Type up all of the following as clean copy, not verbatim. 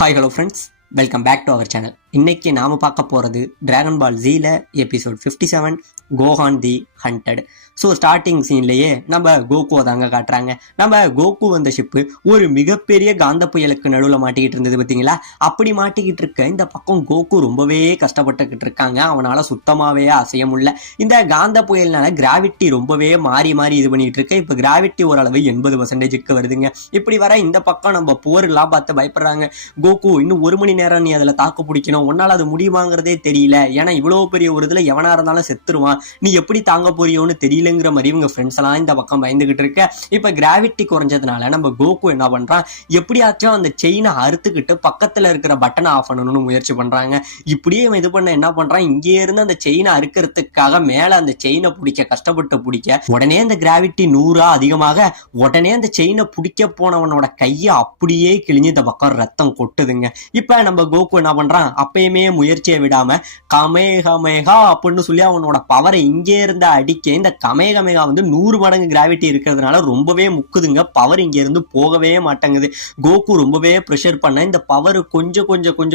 Hi hello friends, welcome back to our channel. இன்னைக்கு நாம பார்க்க போகிறது டிராகன் பால் ஜீல episode 57 Gohan the hunted. So starting சீன்லேயே நம்ம கோகுவை தாங்க காட்டுறாங்க. நம்ம கோகு வந்த ஷிப்பு ஒரு மிகப்பெரிய காந்த புயலுக்கு நடுவில் மாட்டிக்கிட்டு இருந்தது பார்த்தீங்களா? அப்படி மாட்டிக்கிட்டு இருக்க இந்த பக்கம் கோகு ரொம்பவே கஷ்டப்பட்டுக்கிட்டு இருக்காங்க. அவனால் சுத்தமாகவே அசைய முடியல. இந்த காந்த புயல்னால கிராவிட்டி ரொம்பவே மாறி மாறி இது பண்ணிட்டு இருக்க. இப்போ கிராவிட்டி ஓரளவு 80% வருதுங்க. இப்படி வர இந்த பக்கம் நம்ம போரெல்லாம் பார்த்து பயப்படுறாங்க. கோகு இன்னும் 1 மணி நேரம் நீ அதில் தாக்கு பிடிக்கணும், உன்னால் அது முடியுமாங்கிறதே தெரியல, ஏன்னா இவ்வளோ பெரிய ஒரு இதில் எவனா இருந்தாலும் செத்துருவான், நீ எப்படி தாங்க போறியோன்னு தெரியலங்கிற மாதிரி இவங்க ஃப்ரெண்ட்ஸ் எல்லாம் இந்த பக்கம் பயந்துகிட்டு இருக்க. இப்போ கிராவிட்டி குறைஞ்சதுனால நம்ம கோகு என்ன பண்றான், எப்படியாச்சும் அந்த செயினை அறுத்துக்கிட்டு பக்கத்தில் இருக்கிற பட்டனை ஆஃப் பண்ணணும்னு முயற்சி பண்றாங்க. இப்படியே இது பண்ண என்ன பண்றான், இங்கே இருந்து அந்த செயினை அறுக்கிறதுக்காக மேலே அந்த செயினை பிடிக்க கஷ்டப்பட்டு பிடிக்க உடனே அந்த கிராவிட்டி 100 அதிகமாக உடனே அந்த செயினை பிடிக்க போனவனோட கையை அப்படியே கிழிஞ்சு இந்த பக்கம் ரத்தம் கொட்டுதுங்க. இப்ப நம்ம கோகு என்ன பண்றான், அப்பயுமே முயற்சியை விடாம கமேகமேகா அப்படின்னு சொல்லி அவனோட பவரை இங்கே இருந்து அடிக்க இந்த கமேகமேகா 100 மடங்கு கிராவிட்டி இருக்கிறதுனால ரொம்பவே முக்குதுங்க. பவர் இங்க இருந்து போகவே மாட்டேங்குது. கோகு ரொம்பவே ப்ரெஷர் பண்ண இந்த பவர்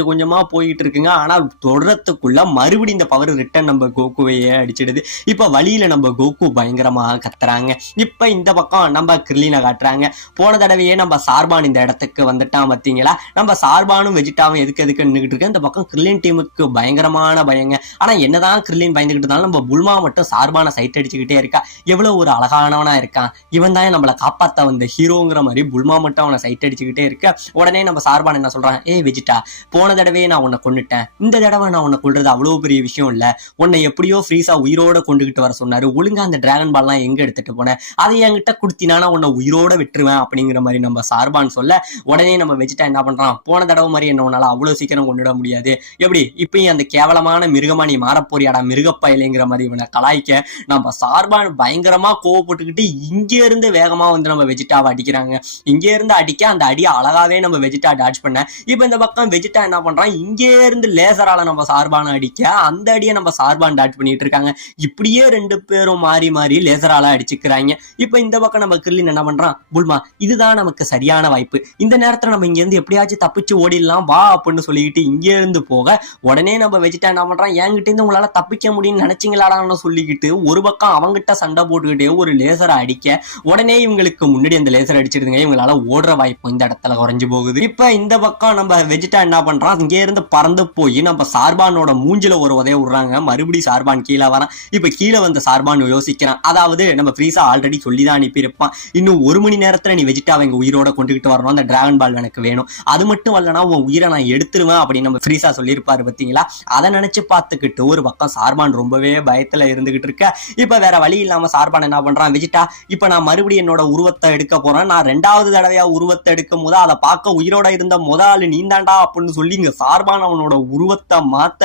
கொஞ்சமா போயிட்டு இருக்குங்க. ஆனால் தொடரத்துக்குள்ள மறுபடியும் இந்த பவர் ரிட்டர்ன் நம்ம கோகுவையே அடிச்சிடுது. இப்ப வழியில நம்ம கோகு பயங்கரமா கத்துறாங்க. இப்ப இந்த பக்கம் நம்ம கிர்லினை காட்டுறாங்க. போன தடவையே நம்ம சார்பான் இந்த இடத்துக்கு வந்துட்டான் பார்த்தீங்களா? நம்ம சார்பானும் வெஜிட்டாவும் எதுக்கு நின்றுட்டு இருக்கு. இந்த பக்கம் கிர்லின் டீமுக்கு பயங்கரமான பயங்க. ஆனா என்னதான் கிர்லின் பயந்துகிட்டு இருந்தாலும் நம்ம புல்மா மட்டும் சார்பான சைட் அடிச்சுக்கிட்டே இருக்கா. எவ்வளவு ஒரு அழகானவனா இருக்கான், இவன் தான் நம்மளை காப்பாத்த வந்த ஹீரோங்கிற மாதிரி புல்மா மட்டும் அவனை சைட் அடிச்சுக்கிட்டே இருக்க. உடனே நம்ம சார்பான் என்ன சொல்றான், வெஜிட்டா, போன தடவையே நான் உன்னை கொண்டுட்டேன், இந்த தடவை நான் உன்னை கொள்றது அவ்வளவு பெரிய விஷயம் இல்ல, உன்னை எப்படியோ ஃப்ரீஸா உயிரோட கொண்டுகிட்டு வர சொன்னாரு, ஒழுங்கா அந்த டிராகன் பால்லாம் எங்க எடுத்துட்டு போனேன், அதை என்கிட்ட கொடுத்தினா உன்னை உயிரோட விட்டுருவேன் அப்படிங்கிற மாதிரி நம்ம சார்பான் சொல்ல, உடனே நம்ம வெஜிட்டா என்ன பண்றான், போன தடவை மாதிரி என்ன உன்னால அவ்வளவு சீக்கிரம் கொண்டுட முடியாது, எப்படி இப்பயும் அந்த கேவலமான மிருகமா நீ மாறப்போறியாடா மிருகப்பயலைங்கிற மாதிரி இவனை கலாய்க்க நம்ம சார்பான் பயங்கரமா கோவப்பட்டுக்கிட்டு இங்க இருந்து வேகமா நம்ம வெஜிட்டாவை அடிக்கிறாங்க. இங்க இருந்து அடிக்க அந்த அடியை அழகாவே நம்ம வெஜிட்டா டாட்ச் பண்ண. இப்ப இந்த பக்கம் வெஜிட்டா என்ன பண்றான், இங்கே இருந்து லேசரால நம்ம சார்பான அடிக்க அந்த அடியை நம்ம சார்பான் டாட்ச் பண்ணிட்டு இருக்காங்க. இப்படியே 2 பேரும் மாறி மாறி லேசரால அடிச்சுக்கிறாங்க. இப்ப இந்த பக்கம் நம்ம கிர்லின் என்ன பண்றான், புல்மா இதுதான் நமக்கு சரியான வாய்ப்பு, இந்த நேரத்துல நம்ம இங்க இருந்து எப்படியாச்சும் தப்பிச்சு ஓடிடலாம் வா அப்படின்னு சொல்லிக்கிட்டு இங்கே இருந்து போக உடனே நம்ம வெஜிட்டா என்ன பண்றான், என்கிட்ட இருந்து உங்களால தப்பிக்க முடியும்னு நினைச்சீங்களாடான்னு சொல்லிக்கிட்டு ஒரு பக்கம் அவங்கிட்ட சண்டை போட்டுக்கிட்டே ஒரு லேசரை அடிக்க உடனே இவங்களுக்கு முன்னாடி அந்த லேசர் அடிச்சிருதுங்க. இவங்களால ஓடுற வாய்ப்பு இந்த இடத்துல குறைஞ்சு போகுது. இப்ப இந்த பக்கம் நம்ம வெஜிட்டா என்ன பண்றான், இங்கே இருந்து பறந்து போய் நம்ம சார்பானோட மூஞ்சில ஒரு உதய விடுறாங்க. மறுபடியும் சார்பான் கீழே வரான். இப்ப கீழே வந்த சார்பான் யோசிக்கிறான், அதாவது நம்ம ஃப்ரீஸா ஆல்ரெடி சொல்லிதான் அனுப்பியிருப்பான், இன்னும் 1 மணி நேரத்துல நீ வெஜிட்டாவை இங்க உயிரோட கொண்டுகிட்டு வரணும், அந்த டிராகன் பால் எனக்கு வேணும், அது மட்டும் இல்லைன்னா உன் உயிரை நான் எடுத்துருவேன் அப்படின்னு நம்ம ஃப்ரீஸா சொல்லியிருப்பாரு பார்த்தீங்களா? அதை நினைச்சு பார்த்துக்கிட்டு ஒரு பக்கம் சார்பான் ரொம்பவே பயத்துல இருந்துகிட்டு இருக்க. இப்ப வேற வழி இல்லாம சார்பான் என்ன பண்றான், வெஜிட்டா இப்ப நான் மறுபடியும் என்னோட உருவத்தை எடுக்க போறேன், நான் 2வது தடவையா உருவத்தை எடுக்கும் போது அதை பார்க்க உயிரோட இருந்த முதல் நீந்தாண்டா அப்படின்னு சொல்லி இங்க சார்பான் அவனோட உருவத்தை மாத்த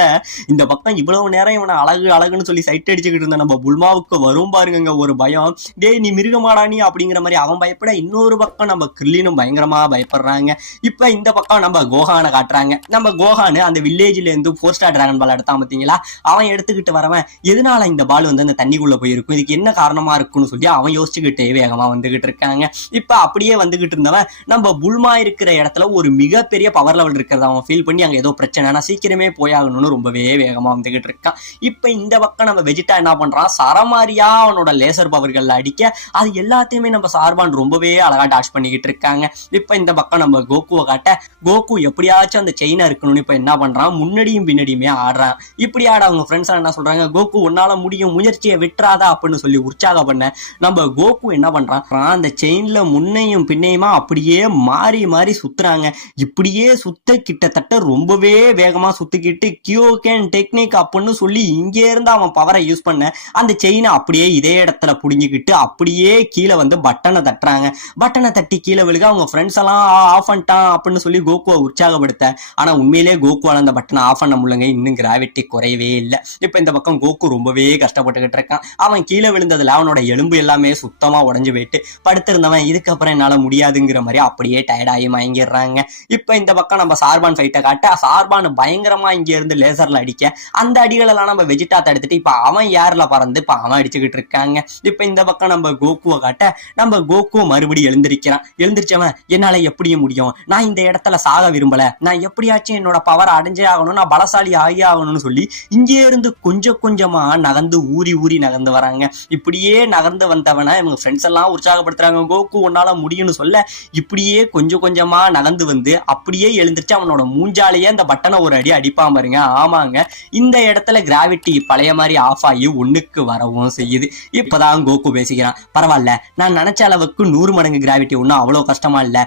இந்த பக்கம் இவ்வளவு நேரம் இவனை அழகுன்னு சொல்லி சைட் அடிச்சுக்கிட்டு இருந்த நம்ம புல்மாவுக்கு வரும் பாருங்க ஒரு பயம், டேய் நீ மிருகமாடா நீ அப்படிங்கிற மாதிரி அவன் பயப்பட, இன்னொரு பக்கம் நம்ம கிர்லினும் பயங்கரமா பயப்படுறாங்க. இப்ப இந்த பக்கம் நம்ம கோஹானை காட்டுறாங்க. நம்ம கோஹானு அந்த வில்லேஜ்ல இருந்து 4 ஸ்டார் டிராகன் பால் எடுத்தான் பார்த்தீங்களா? அவன் எடுத்துக்கிட்டு வரவன் எதனால இந்த பால் அந்த தண்ணிக்குள்ள போயிருக்கும், இதுக்கு என்ன காரணமா இருக்குன்னு சொல்லி அவன் யோசிச்சுக்கிட்டே வேகமா வந்துகிட்டு இருக்காங்க. இப்ப அப்படியே வந்துகிட்டு இருந்தவன் நம்ம புல்மா இருக்கிற இடத்துல ஒரு மிகப்பெரிய பவர் லெவல் இருக்கிறத அவன் ஃபீல் பண்ணி அங்க ஏதோ பிரச்சனை, நான் சீக்கிரமே போயாகணும்னு ரொம்பவே வேகமா வந்துகிட்டு இருக்கான். இப்ப இந்த பக்கம் நம்ம வெஜிட்டா என்ன பண்றான், சரமாரியா அவனோட லேசர் பவர்கள்ல அடிக்க அது எல்லாத்தையுமே நம்ம சார்பான் ரொம்பவே அழகா டாஷ் பண்ணிக்கிட்டு இருக்காங்க. இப்ப இந்த பக்கம் நம்ம கோகுவை காட்ட, கோகு எப்படியாச்சும் அந்த செயினா இருக்கணும்னு இப்ப என்ன பண்றான், முன்னாடியும் பின்னாடியுமே ஆடுறான். இப்படி ஆட அவங்க ஃப்ரெண்ட்ஸ் என்ன சொல்றாங்க, கோகு உன்னால முடியும், முயற்சியை விட்டுறாதா அப்படின்னு சொல்லி உற்சாகம் பண்ண நம்ம கோகு என்ன பண்றான், அந்த செயின்ல முன்னையும் பின்னையுமா அப்படியே மாறி மாறி சுத்துறாங்க. இப்படியே சுத்த கிட்டத்தட்ட ரொம்பவே வேகமா சுத்திக்கிட்டு கியோகேன் டெக்னிக் அப்படின்னு சொல்லி இங்கே இருந்து அவன் பவரை யூஸ் பண்ண அந்த செயினை அப்படியே இதே இடத்துல புடிங்கிக்கிட்டு அப்படியே கீழே பட்டனை தட்டுறாங்க. பட்டனை தட்டி கீழே விழுக அவங்க ஃப்ரெண்ட்ஸ் எல்லாம் ஆஃப் பண்ணிட்டான் அப்படின்னு சொல்லி கோகுவை உற்சாகப்படுத்த, ஆனா உண்மையிலே கோகுவால கோகுவால அந்த பட்டனை ஆஃப் பண்ண முடியலங்க. இன்னும் கிராவிட்டி குறையவே இல்லை. இப்ப இந்த பக்கம் கோகு ரொம்பவே கஷ்டப்பட்டுக்கிட்டு இருக்கான். அவன் கீழே விழுந்ததுல அவனோட எலும்பு எல்லாமே சுத்தமா உடஞ்சு போயிட்டு படுத்திருந்தவன் இதுக்கப்புறம் என்னால முடியாதுங்கிற மாதிரி அப்படியே டயர்டாகி மயங்கிடுறாங்க. இப்ப இந்த பக்கம் நம்ம சார்பான் ஃபைட்டை காட்ட சார்பான் பயங்கரமா இங்க இருந்து லேசர்ல அடிக்க அந்த அடிகள் எல்லாம் நம்ம வெஜிடா தடுத்துட்டு இப்ப அவன் ஏர்ல பறந்து இப்ப அவன் அடிச்சுக்கிட்டு இருக்காங்க. இப்ப இந்த பக்கம் நம்ம கோகுவை காட்ட நம்ம கோகு மறுபடியும் எழுந்திருக்கிறான். எழுந்திரிச்சவன் என்னால எப்படியும் முடியும், நான் இந்த இடத்துல சாக விரும்பல, நான் எப்படியாச்சும் என்னோட பவர் அடைஞ்சே ஆகணும், நான் பலசாலி ஆகி ஆகணும்னு சொல்லி இங்கே இருந்து கொஞ்சம் கொஞ்சமா நகர்ந்து ஊறி ஊறி நகர்ந்து வராங்க. இப்படியே நகர்ந்து வந்தவன இவங்க ஃப்ரெண்ட்ஸ் எல்லாம் உற்சாகப்படுத்துறாங்க. கோகு உன்னால முடியும்னு சொல்ல இப்படியே கொஞ்சம் கொஞ்சமா நகர்ந்து வந்து அப்படியே எழுந்திருச்சு அவனோட மூஞ்சாலேயே அந்த பட்டனை ஒரு அடி அடிப்பான் பாருங்க. ஆமாங்க, இந்த இடத்துல கிராவிட்டி பழைய மாதிரி ஆஃப் ஆகி ஒண்ணுக்கு வரவும் செய்யுது. இப்பதான் கோகு பேசிக்கிறான். பரவாயில்ல, நான் நினைச்ச அளவுக்கு 100 மடங்கு கிராவிட்டி ஒன்றும் அவ்வளோ கஷ்டமா இல்ல,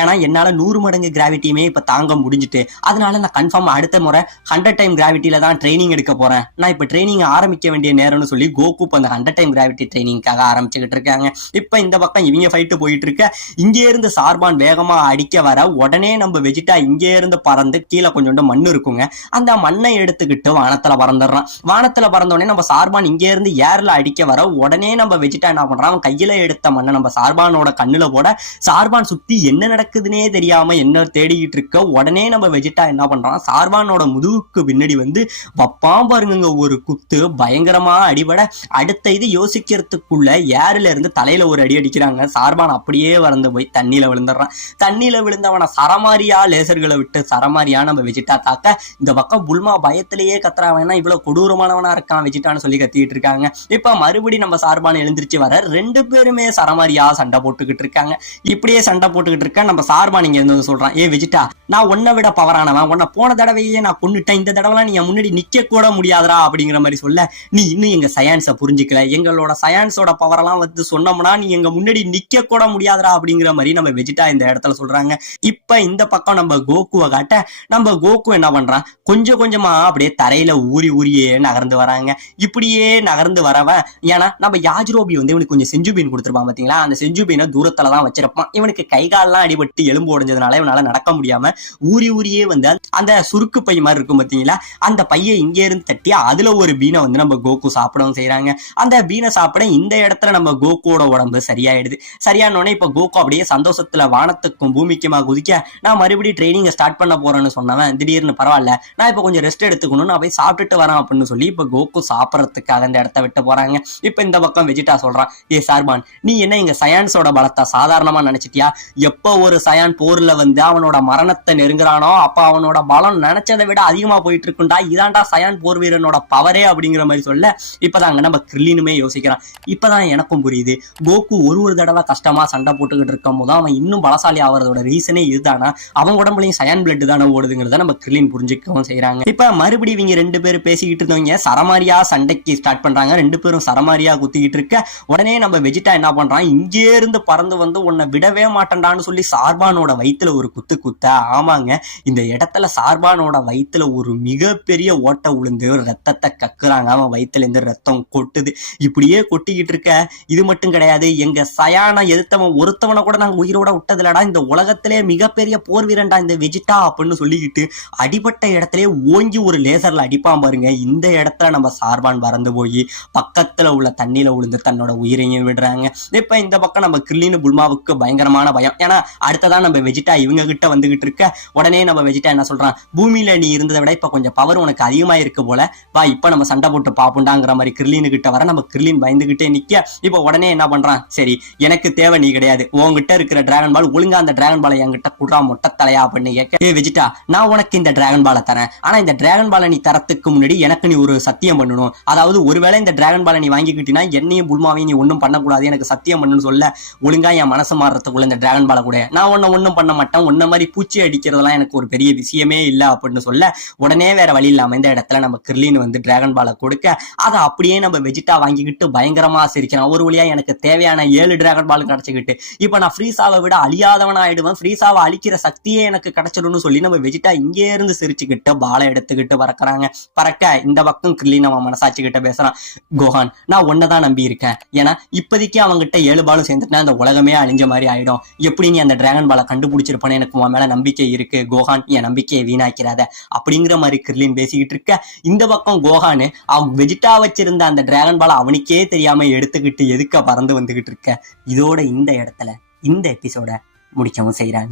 ஏன்னா என்னால 100 மடங்கு கிராவிட்டியுமே இப்ப தாங்க முடிஞ்சுட்டு, அதனால நான் கன்ஃபார்ம் அடுத்த முறை 100 டைம் கிராவிட்டியில தான் ட்ரைனிங் எடுக்க போறேன், நான் இப்ப ட்ரைனிங் ஆரம்பிக்க வேண்டிய நேரம்னு சொல்லி கோகு அந்த 100 டைம் கிராவிட்டி ட்ரைனிங்காக ஆரம்பிச்சுக்கிட்டு இருக்காங்க. இப்ப இந்த பக்கம் இவங்க ஃபைட்டு போயிட்டு இருக்க, இங்கே இருந்து சார்பான் வேகமா அடிக்க வர உடனே நம்ம வெஜிடா இங்கே இருந்து பறந்து கீழே கொஞ்சோண்டு மண் இருக்குங்க, அந்த மண்ணை எடுத்துக்கிட்டு வானத்துல பறந்துடுறான். வானத்துல பறந்த உடனே நம்ம சார்பான் இங்கே இருந்து ஏர்ல அடிக்க வர உடனே நம்ம வெஜிடா என்ன பண்றான், அவன் கையில எடுத்த மண்ணை நம்ம சார்பானோட கண்ணுல போட சார்பான் சுத்தி என்ன நடக்குதுன்னே தெரியாம என்ன தேடிக்கிட்டு இருக்க உடனே நம்ம வெஜிடா என்ன பண்றான், சார்பானோட முதுகுக்கு பின்னாடி வந்து வப்பாம் பாருங்க ஒரு குத்து, பயங்கரமா அடிபட அடுத்த இது யோசிக்கிறதுக்குள்ள ஏர்ல இருந்து தலையில ஒரு அடி அடிக்கிறாங்க. சார்பான் அப்படியே வறந்து போய் தண்ணியில விழுந்துடுறான். தண்ணியில விழுந்தவன சரமாரியா லேசர்களை விட்டு சரமாரியா நம்ம வெஜிடா தாக்க இந்த பக்கம் புல்மா பயத்திலேயே கத்துறான், இவ்வளவு கொடூரமானவனா இருக்கான் வெஜிட்டான்னு சொல்லி கத்திட்டு இருக்காங்க. இப்ப மறுபடி நம்ம சார்பான் எழுந்திருச்சு வர 2 பேருமே சரமாரியா சண்டை போட்டுக்கிட்டு இருக்காங்க. இப்படியே சண்டை போட்டுக்கிட்டு இருக்க நம்ம சார்பான் இங்க இருந்து சொல்றான், ஏ வெஜிட்டா, நான் உன்னை விட பவரானவன், உன்னை போன தடவையே நான் கொண்டுட்டேன், இந்த தடவை நீ முன்னாடி நிக்க கூட முடியாதரா அப்படிங்கிற மாதிரி சொல்ல, நீ இன்னும் எங்க சயின்ஸை புரிஞ்சுக்கல, எங்களோட சயின்ஸோட பவரெல்லாம் வந்து சொன்னோம்னா நீ எங்க முன்னாடி நிக்க கூட முடியாதரா அப்படிங்கிற மாதிரி நம்ம வெஜிட்டா இந்த இடத்துல சொல்றாங்க. இப்ப இந்த பக்கம் நம்ம கோகுவை காட்ட நம்ம கோகு என்ன பண்றான், கொஞ்சம் கொஞ்சமா அப்படியே தரையில ஊறி ஊரியே நகர்ந்து வராங்க. இப்படியே நகர்ந்து வரவன், ஏன்னா நம்ம யாஜ்ரோபி வந்து இவனுக்கு கொஞ்சம் செஞ்சுபீன் கொடுத்துருப்பான் பாத்தீங்களா, அந்த செஞ்சுபீனை தூரத்துலதான் வச்சிருப்பான். இவனுக்கு கை கால்லாம் அடிபட்டு எலும்பு உடைஞ்சதுனால இவனால நடக்க முடியாம ஊறி ஊரியே வந்து அந்த சுருக்கு பை மாதிரி இருக்கும் பாத்தீங்களா, அந்த பையை இங்கே இருந்து தட்டி அதுல ஒரு பீனை வந்து நம்ம கோகு சாப்பிடவும் செய்யறாங்க. அந்த பீனை சாப்பிட இந்த இடத்துல நம்ம கோகுவோட உடம்பு சரியாயிடுது. சரியானோடனே இப்ப கோகு அப்படியே சந்தோஷத்துல வானத்துக்கும் பூமிக்குமா குதிக்க, நான் மறுபடியும் ட்ரைனிங் ஸ்டார்ட் பண்ண போறேன்னு சொன்னவன் திடீர்னு பரவாயில்ல, நான் இப்ப கொஞ்சம் ரெஸ்ட் எடுத்துக்கணும், நான் போய் சாப்பிட்டுட்டு வரேன் அப்படின்னு சொல்லி இப்ப கோகு சாப்பிடறதுக்காக அந்த இடத்த விட்டு போறாங்க. இப்ப இந்த பக்கம் வெஜிட்டா சொல்றான், ஏ சார்பான், நீ என்ன எங்க சயான்ஸோட பலத்தை சாதாரணமா நினைச்சிட்டியா, எப்ப ஒரு சயான் போர்ல வந்து அவனோட மரணத்தை நெருங்குறானோ அப்ப அவனோட பலம் நினைச்சதை விட அதிகமா போயிட்டு இருக்குண்டா, இதான்டா சயான் போர் வீரனோட பவரே அப்படிங்கிற மாதிரி சொல்ல, இப்பதாங்க நம்ம கிர்லினுமே யோசிக்கிறான். இப்பதான் எனக்கும் புரியுது, கோகு ஒரு தடவை கஷ்டமா சண்டை போட்டுக்கிட்டு இருக்கும் போது அவன் இன்னும் பலசாலி ஆகிறதோட ரீசனே இதுதானா, அவன் உடம்புலையும் சயான் பிளட் தானே ஓடுதுங்கிறத நம்ம கிர்லின் புரிஞ்சுக்கவும் செய்யறாங்க. இப்ப மறுபடியும் இவங்க 2 பேரும் பேசிக்கிட்டு இருந்தவங்க சரமாரியா சண்டைக்கு ஸ்டார்ட் பண்றாங்க. 2 பேரும் சரமாரியா குத்திக்கிட்டு இருக்க உடனே நம்ம வெஜிட்டா என்ன பண்றான், இங்கே இருந்து பறந்து வந்து உன்னை விடவே மாட்டேன்டான்னு சொல்லி சார்பானோட வயித்துல ஒரு குத்து குத்த. ஆமாங்க, இந்த இடத்துல சார்பானோட வயித்துல ஒரு மிகப்பெரிய ஓட்டை உளுந்து ரத்தத்தை கக்குறாங்க. அவன் வயித்துல இருந்து ரத்தம் கொட்டுது. இப்படியே கொட்டிக்கிட்டு இருக்க, இது மட்டும் கிடையாது, எங்க சயானை எதிர்த்தவன் ஒருத்தவனை கூட நாங்க உயிரோட விட்டதுலடா, இந்த உலகத்திலே மிகப்பெரிய போர் வீரன்டா இந்த வெஜிட்டா அப்படின்னு சொல்லிக்கிட்டு அடிபட்ட இடத்திலே ஓங்கி ஒரு லேசர்ல அடிப்பான் பாருங்க. இந்த இடத்துல நம்ம சார்பான் பறந்து போய் பக்கத்துல உள்ள தண்ணியில விழுந்து தன்னோட உயிரையும் விடுறாங்க. இப்ப இந்த பக்கம் நம்ம கிர்லின் புல்மாவுக்கு பயங்கரமான பயம், ஏன்னா அடுத்ததான் நம்ம வெஜிட்டா இவங்க கிட்ட வந்துகிட்டு இருக்க. உடனே நம்ம வெஜிட்டா என்ன சொல்றான், பூமியில நீ இருந்ததை விட இப்ப கொஞ்சம் பவர் உனக்கு அதிகமா இருக்கு போல, வா இப்ப நம்ம சண்டை போட்டு பாப்புண்டாங்கிற மாதிரி கிர்லின் கிட்ட வர நம்ம கிர்லின் பயந்துகிட்டே நிக்க. இப்ப உடனே என்ன பண்றான், சரி எனக்கு தேவை நீ கிடையாது, உங்ககிட்ட இருக்கிற டிராகன் பால் ஒழுங்கா அந்த டிராகன் பாலை என்கிட்ட குடுறா மொட்டை தலையா அப்படின்னு கேட்க, ஏ வெஜிட்டா, நான் உனக்கு இந்த டிராகன் பாலை தரேன், ஆனா இந்த டிராகன் பாலை நீ தரத்துக்கு முன்னாடி எனக்கு நீ ஒரு சத்தியம் பண்ணணும், அதாவது ஒருவேளை இந்த டிராகன் பாலை நீ வாங்கிக்கிட்டீங்கன்னா என்னையும் புல்மாவையும் நீ ஒன்னும் பண்ணக்கூடாது, எனக்கு சத்தியம் பண்ணணும்னு சொல்ல, ஒழுங்கா என் மனசு மாறுறதுக்குள்ள இந்த டிராகன் பாலை கூட நான் ஒன்னும் பண்ண மாட்டேன், உன்ன மாதிரி பூச்சி அடிக்கிறதெல்லாம் எனக்கு ஒரு பெரிய விஷயமே இல்ல அப்படின்னு சொல்ல, உடனே வேற வழி இல்லாம இந்த இடத்துல நம்ம கிர்லின் வந்து டிராகன் பாலை கொடுக்க அதை அப்படியே நம்ம வெஜிட்டா வாங்கிக்கிட்டு பயங்கரமா சிரிக்கிறான். ஒரு வழியா எனக்கு தேவையான 7 டிராகன் பால் கிடைச்சிக்கிட்டு இப்ப நான் ஃப்ரீசாவை விட அழியாதவனா ஆயிடுவேன், ஃப்ரீசாவை அழிக்கிற சக்தியே எனக்கு கிடைச்சிடும்னு சொல்லி நம்ம வெஜிட்டா இங்கே இருந்து சிரிச்சுக்கிட்டு பாலை எடுத்துக்கிட்டு பறக்குறாங்க. பறக்க இந்த பக்கம் கிர்லின் அவன் மனசாட்சி கிட்ட பேசுறான், கோஹான் நான் ஒன்னதான் நம்பி இருக்கேன், ஏன்னா இப்போதைக்கு அவங்ககிட்ட 7 பாலும் சேர்ந்துட்டா அந்த உலகமே அழிஞ்ச மாதிரி ஆயிடும், எப்படி நீ அந்த டிராகன் பாலை கண்டுபிடிச்சிருப்பானு எனக்கு உன் மேல நம்பிக்கை இருக்கு கோஹான், என் நம்பிக்கையை வீணாக்கி ஆக்கிறாத அப்படிங்கிற மாதிரி கிர்லின் பேசிக்கிட்டு இருக்க, இந்த பக்கம் கோஹானு அவன் வெஜிட்டா வச்சிருந்த அந்த டிராகன் பாலை அவனுக்கே தெரியாம எடுத்துக்கிட்டு எதுக்க பறந்து வந்துகிட்டு இருக்க. இதோட இந்த இடத்துல இந்த எபிசோட முடிக்கவும் செய்யறாங்க.